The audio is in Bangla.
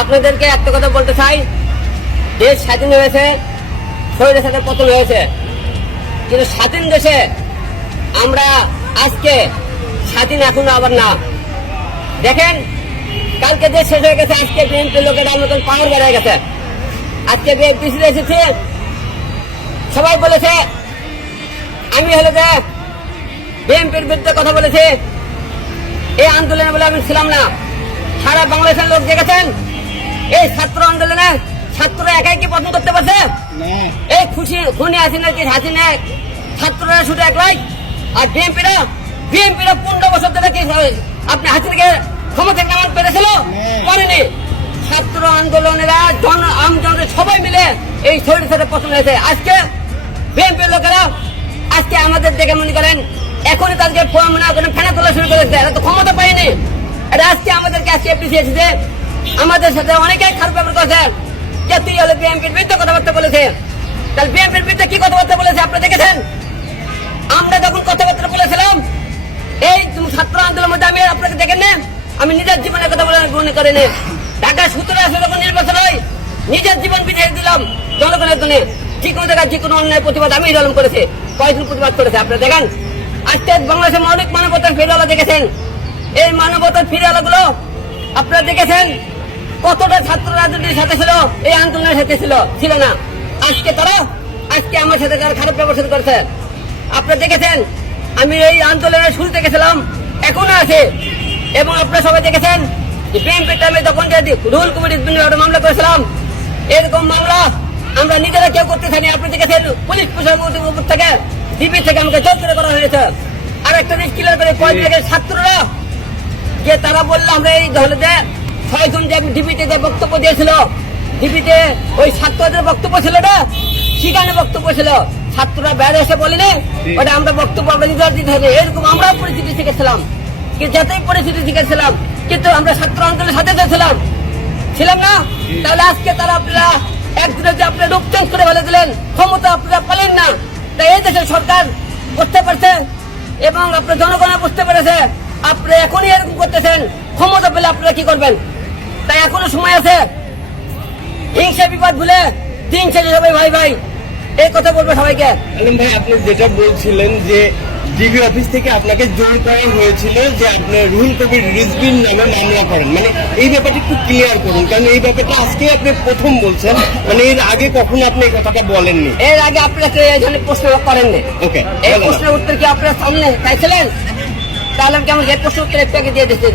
আপনাদেরকে একটা কথা বলতে চাই, দেশ স্বাধীন হয়েছে, শহীদের সাথে পতন হয়েছে, কিন্তু স্বাধীন দেশে আমরা আজকে স্বাধীন এখনো আবার না। দেখেন, কালকে দেশ শেষ হয়ে গেছে, আজকে বিএনপির লোকেরা আমাদের পাওয়ার বেড়ে গেছে। আজকে বিএনপি এসেছে, সবাই বলেছে আমি হলে যে বিএনপির বিরুদ্ধে কথা বলেছে, এই আন্দোলনে বলে আমি ছিলাম না। সারা বাংলাদেশের লোক দেখেছেন, এই ছাত্র আন্দোলনে ছাত্ররা একাই কি পতন করতে পারছে? এই খুনি হাসিনা কি হাসিনা ছাত্ররা শুধু একলাই, আর বিএনপিরা 15 বছর ধরে কি আপনি হাসিনাকে ক্ষমতা কেমন পেরেছিল? করেনি। ছাত্র আন্দোলনেরা আমজনরা সবাই মিলে এই শহীদের সাথে পতন হয়েছে। আজকে বিএনপির লোকেরা আজকে আমাদের দেখে মনে করেন এখনই তাদেরকে ফেনা তোলা শুরু করেছে, এরা তো ক্ষমতা পায়নি। এটা আজকে আমাদেরকে আজকে এসেছে যে আমাদের সাথে অনেকেই খারাপ ব্যবহার করেছে, যে তুই হলে বিএনপির বিরুদ্ধে কথাবার্তা বলেছে। তাহলে বিএনপির বিরুদ্ধে কি কথাবার্তা বলেছে আপনারা দেখেছেন? আমরা যখন কথাবার্তা বলেছিলাম এই ছাত্র আন্দোলনের মধ্যে, আমি আপনাকে দেখেন না, আমি নিজের জীবনের কথা বলে মনে করিনি। ঢাকা 17 আসলে যখন নির্বাচন হয়, নিজের জীবন বিজয় দিলাম জনগণের জন্য। যে কোনো জায়গায় যে কোনো অন্যায় প্রতিবাদ আমি দলন করেছি, কয়েকজন প্রতিবাদ করেছে। আপনারা দেখেন, আজকে বাংলাদেশের মৌলিক মানবতার ফিরিওয়ালা দেখেছেন, এই মানবতার ফিরিওয়ালাগুলো আপনারা দেখেছেন কতটা ছাত্র রাজনীতির সাথে ছিল, এই আন্দোলনের সাথে ছিল না। আজকে আমার সাথে যারা খারাপ ব্যবহার করেছে আপনারা দেখেছেন। আমি এই আন্দোলনের শুরু দেখেছিলাম, এখনো আছে। এবং আপনারা সবাই দেখেছেন যে বিএনপির টাইমে যখন যে রুল কমিটির বিরুদ্ধে মামলা করেছিলাম, এরকম মামলা আমরা নিজেরা কেউ করতে থাকি। আপনি দেখেছেন পুলিশ প্রশাসনের উপর থেকে ডিবি থেকে আমাকে জোর করে করা হয়েছে। আর একটা জিনিস ক্লিয়ার করে কয়েকদিন ছাত্ররা যে তারা বললো আমরা এই দলে 6 জন যে ডিবিতে যে বক্তব্য দিয়েছিল, ডিবিতে ওই ছাত্রদের বক্তব্য ছিল না, সেখানে বক্তব্য ছিল। ছাত্ররা বাইরে এসে বলিনি ওটা আমরা বক্তব্য আমরা নিজের দিতে হবে। এরকম আমরাও পরিস্থিতি শিখেছিলাম, যাতেই পরিস্থিতি শিখেছিলাম, কিন্তু আমরা ছাত্র আন্দোলনের সাথে ছিলাম না। তাহলে আজকে তারা আপনারা একদিনে যে আপনারা রূপ চেঞ্জ করে ফেলে দিলেন, ক্ষমতা আপনারা পেলেন না। তাই এই দেশের সরকার বুঝতে পারছে এবং আপনার জনগণ বুঝতে পেরেছে আপনারা এখনই এরকম করতেছেন। ক্ষমতা পেলে আপনারা কি করবেন? তাই এখনো সময় আছে, হিংসা বিবাদ ভুলে দিন শেষে সবাই ভাই ভাই এই কথা বলবো সবাইকে। আলম ভাই, আপনি যেটা বলছিলেন যে ডিবি অফিস থেকে আপনাকে জোর করা হয়েছিল যে আপনি রুহুল কবির রিজভির নামে মামলা করেন, মানে এই ব্যাপারটা একটু ক্লিয়ার করুন, কারণ এই ব্যাপারটা আজকে আপনি প্রথম বলছেন, মানে এর আগে কখনো আপনি এই কথাটা বলেননি। এর আগে আপনাকে এই ধরনের প্রশ্ন করেননি। ওকে, এই প্রশ্নের উত্তর কি আপনার সামনে চাইছিলেন? তাহলে আমি কেমন এই প্রশ্ন উত্তর একটু আগে দিয়ে দিচ্ছি।